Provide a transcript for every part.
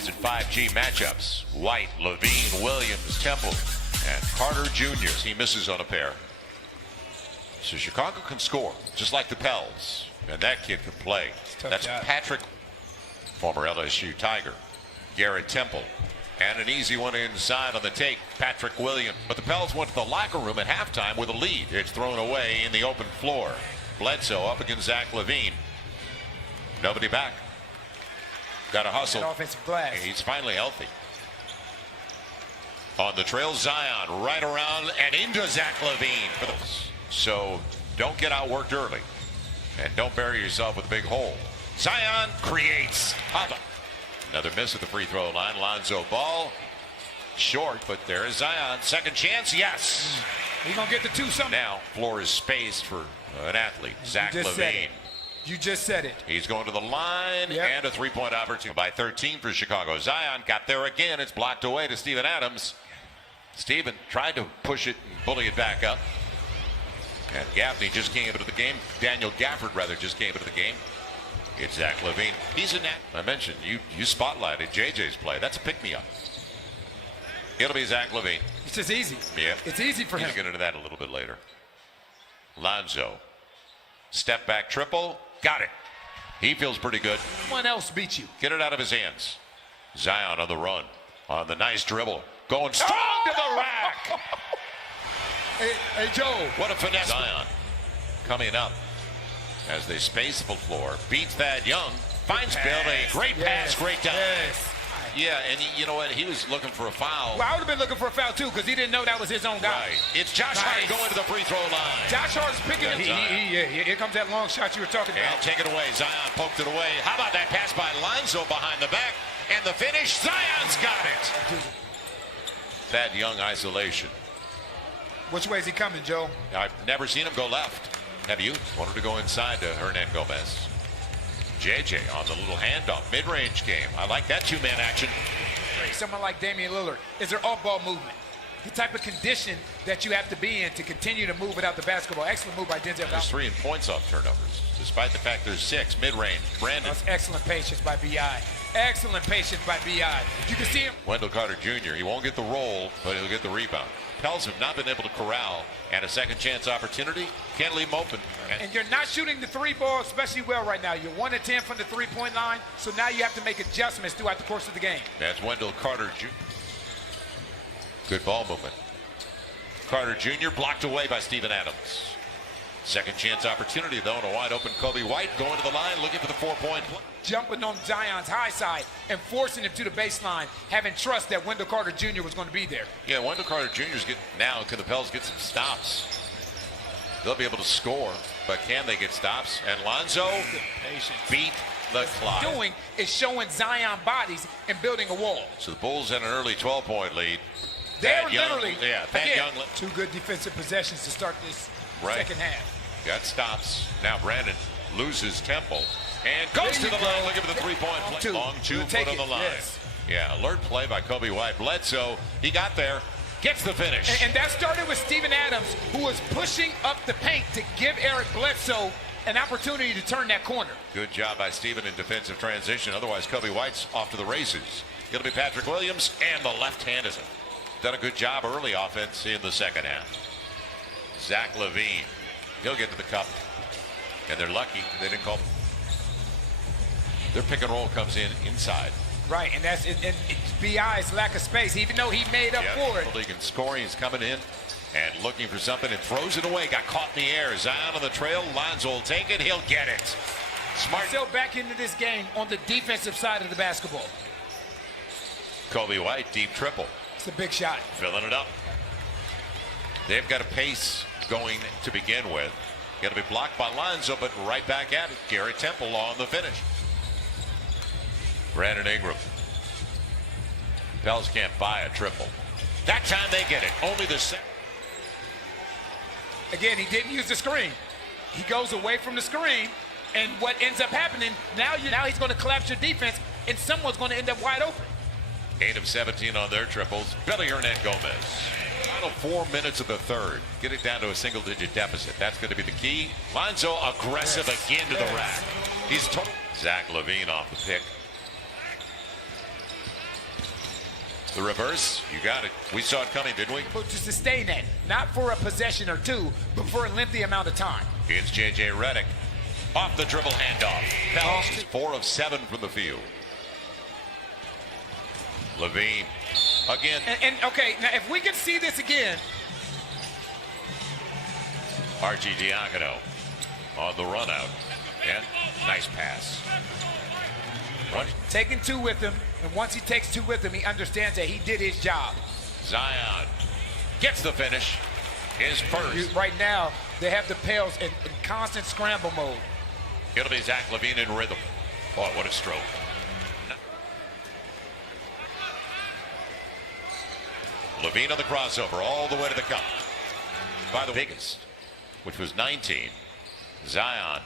Verizon 5G matchups. White, Levine, Williams, Temple, and Carter Jr. He misses on a pair. So Chicago can score, just like the Pels. And that kid can play. That's job. Patrick, former LSU Tiger. Garrett Temple. And an easy one inside on the take, Patrick Williams. But the Pels went to the locker room at halftime with a lead. It's thrown away in the open floor. Bledsoe up against Zach Levine. Nobody back. Got to hustle. Offensive glass. He's finally healthy. On the trail, Zion right around and into Zach Levine. So don't get outworked early. And don't bury yourself with a big hole. Zion creates. Hava. Another miss at the free throw line. Lonzo Ball. Short, but there is Zion. Second chance, yes. He's going to get the two something. Now, floor is spaced for an athlete, Zach Levine. You just said it. He's going to the line and a three-point opportunity by 13 for Chicago. Zion got there again. It's blocked away to Steven Adams. Steven tried to push it and bully it back up. And Gaffney just came into the game. Daniel Gafford, rather, just came into the game. It's Zach Levine. He's in that. I mentioned you spotlighted JJ's play. That's a pick-me-up. It'll be Zach Levine. It's just easy. Yeah. It's easy for him. He'll get into that a little bit later. Lonzo. Step back triple. Got it. He feels pretty good. Someone else beat you. Get it out of his hands. Zion on the run. On the nice dribble. Going strong to the rack. Hey, Joe. What a finesse. Zion coming up as they space the floor. Beats Thad Young. Finds Bill. A great pass. Great time. Yeah, and you know what? He was looking for a foul. Well, I would have been looking for a foul, too, because he didn't know that was his own guy. Right. It's Josh Hart going to the free throw line. Josh Hart's picking it. Here comes that long shot you were talking about. And take it away. Zion poked it away. How about that pass by Lonzo behind the back? And the finish. Zion's got it. Thad Young isolation. Which way is he coming, Joe? I've never seen him go left. Have you? Wanted to go inside to Hernan Gomez. JJ on the little handoff, mid-range game. I like that two-man action. Someone like Damian Lillard is their off-ball movement. The type of condition that you have to be in to continue to move without the basketball. Excellent move by Denzel. There's 3 points off turnovers, despite the fact there's 6 mid-range. Brandon. That's excellent patience by B.I. Excellent patience by B.I. You can see him. Wendell Carter Jr., he won't get the roll, but he'll get the rebound. Pels have not been able to corral and a second chance opportunity. Can't leave him open. And you're not shooting the three ball especially well right now. You're 1 of 10 from the three-point line, so now you have to make adjustments throughout the course of the game. That's Wendell Carter Jr. Good ball movement. Carter Jr. blocked away by Steven Adams. Second chance opportunity, though, and a wide open Kobe White going to the line, looking for the 4-point play. Jumping on Zion's high side and forcing him to the baseline, having trust that Wendell Carter Jr. was going to be there. Yeah, Wendell Carter Jr. is getting, now can the Pels get some stops? They'll be able to score, but can they get stops? And Lonzo beat the clock. What doing is showing Zion bodies and building a wall. So the Bulls had an early 12-point lead. They're literally, Thad Young. 2 good defensive possessions to start this second half. Got stops. Now Brandon loses Temple and goes to the line looking for the 3-point play. Long 2-foot on the line. Yes. Yeah, alert play by Kobe White. Bledsoe, he got there, gets the finish. And that started with Steven Adams, who was pushing up the paint to give Eric Bledsoe an opportunity to turn that corner. Good job by Steven in defensive transition. Otherwise, Kobe White's off to the races. It'll be Patrick Williams, and the left-handed. Done a good job early offense in the second half. Zach Levine, he'll get to the cup. And they're lucky they didn't call. Their pick and roll comes in inside. Right, and that's it's B.I.'s lack of space, even though he made up for it. League in scoring, he's coming in and looking for something and throws it away. Got caught in the air. Zion on the trail. Lonzo will take it. He'll get it. Smart. Still back into this game on the defensive side of the basketball. Kobe White, deep triple. It's a big shot. Filling it up. They've got a pace going to begin with. Got to be blocked by Lonzo, but right back at it. Garrett Temple on the finish. Brandon Ingram. Pels can't buy a triple. That time they get it. Only the second. Again, he didn't use the screen. He goes away from the screen, and what ends up happening, now he's going to collapse your defense, and someone's going to end up wide open. 8 of 17 on their triples. Billy Hernan Gomez. Final 4 minutes of the third. Get it down to a single-digit deficit. That's going to be the key. Lonzo aggressive again to the rack. He's total. Zach Levine off the pick. The reverse, you got it. We saw it coming, didn't we? But to sustain that, not for a possession or two, but for a lengthy amount of time. It's J.J. Redick. Off the dribble handoff. Pels is 4 of 7 from the field. Levine again. And okay, now if we can see this again. R.G. Diacono on the run out. And nice pass. Taking 2 with him, and once he takes 2 with him, he understands that he did his job. Zion gets the finish. His first. Right now, they have the Pels in constant scramble mode. It'll be Zach LaVine in rhythm. Oh, what a stroke. LaVine on the crossover all the way to the cup. By the biggest, which was 19. Zion.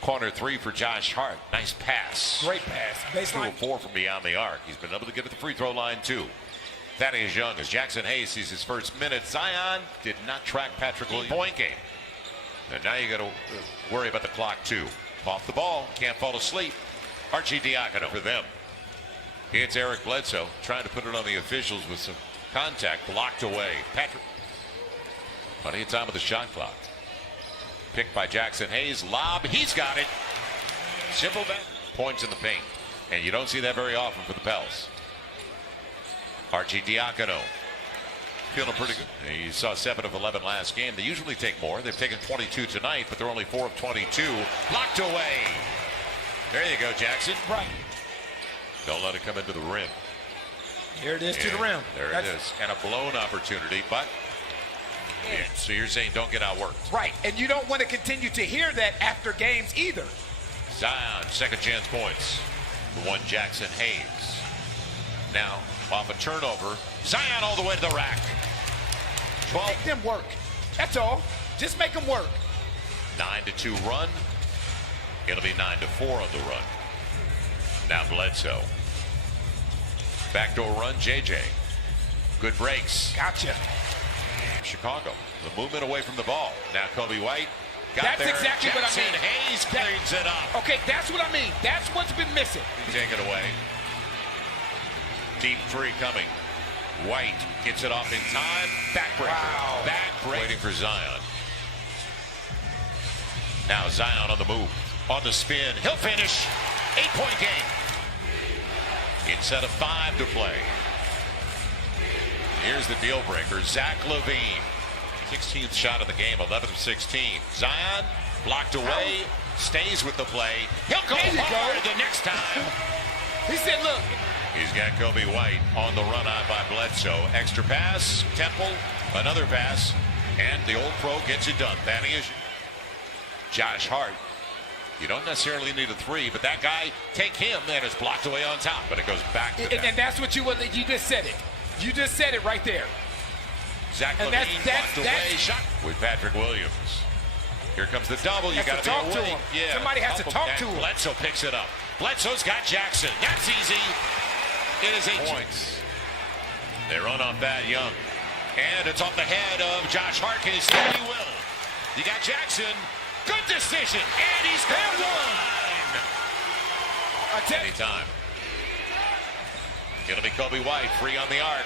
Corner 3 for Josh Hart. Nice pass. Great pass. Baseline. 2 of 4 from beyond the arc. He's been able to get to the free throw line too. Thaddeus Young as Jackson Hayes sees his first minute. Zion did not track Patrick Williams. Point game. And now you got to worry about the clock too. Off the ball. Can't fall asleep. Archie Diacono for them. It's Eric Bledsoe trying to put it on the officials with some contact. Blocked away. Patrick. Plenty of time with the shot clock. Picked by Jackson Hayes. Lob. He's got it. Simple bet. Points in the paint. And you don't see that very often for the Pels. Archie Diacono. Feeling pretty good. You saw 7 of 11 last game. They usually take more. They've taken 22 tonight, but they're only 4 of 22. Blocked away. There you go, Jackson. Right. Don't let it come into the rim. Here it is to the rim. There it is. And a blown opportunity, but yeah. So you're saying don't get outworked. Right. And you don't want to continue to hear that after games either. Zion, second chance points. The one Jackson Hayes. Now, off a turnover. Zion all the way to the rack. 12. Make them work. That's all. Just make them work. 9-2 run. It'll be 9-4 on the run. Now Bledsoe. Backdoor run, JJ. Good breaks. Gotcha. Chicago. The movement away from the ball. Now Kobe White. That's there. exactly Jackson what I mean. Hayes cleans it up. Okay, that's what I mean. That's what's been missing. Take it away. Deep 3 coming. White gets it off in time. Backbreaker. Wow. Backbreaker. Waiting for Zion. Now Zion on the move. On the spin. He'll finish. 8-point game. Instead of 5 to play. Here's the deal breaker. Zach LaVine. 16th shot of the game. 11 of 16. Zion blocked away. Stays with the play. He'll go hard the next time. He said, look. He's got Kobe White on the run on by Bledsoe. Extra pass. Temple. Another pass. And the old pro gets it done. Thaddeus. Josh Hart. You don't necessarily need a 3, but that guy, take him, and it's blocked away on top. But it goes back to and that's what you just said it. You just said it right there. Zach LaVine blocked away. Shot with Patrick Williams. Here comes the double. You got to talk to him. Yeah, somebody has to talk to him. Bledsoe picks it up. Bledsoe's got Jackson. That's easy. It is 8 points. They run off that Young. And it's off the head of Josh Hart. Can he still he will. You got Jackson. Good decision. And he's got one. Anytime. It'll be Kobe White free on the arc.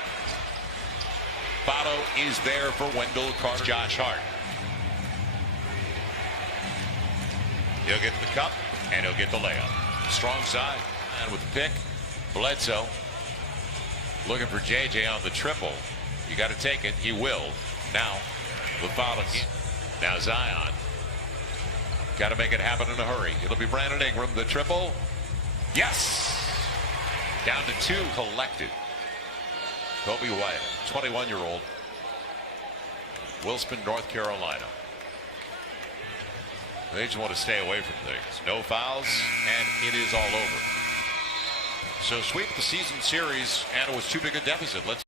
Botto is there for Wendell Carter. Josh Hart. He'll get the cup and he'll get the layup. Strong side. And with the pick, Bledsoe looking for JJ on the triple. You got to take it. He will. Now, the foul again. Now Zion. Got to make it happen in a hurry. It'll be Brandon Ingram. The triple. Yes. Down to 2 collected. Kobe White, 21-year-old. Wilson, North Carolina. They just want to stay away from things. No fouls, and it is all over. So sweep the season series, and it was too big a deficit. Let's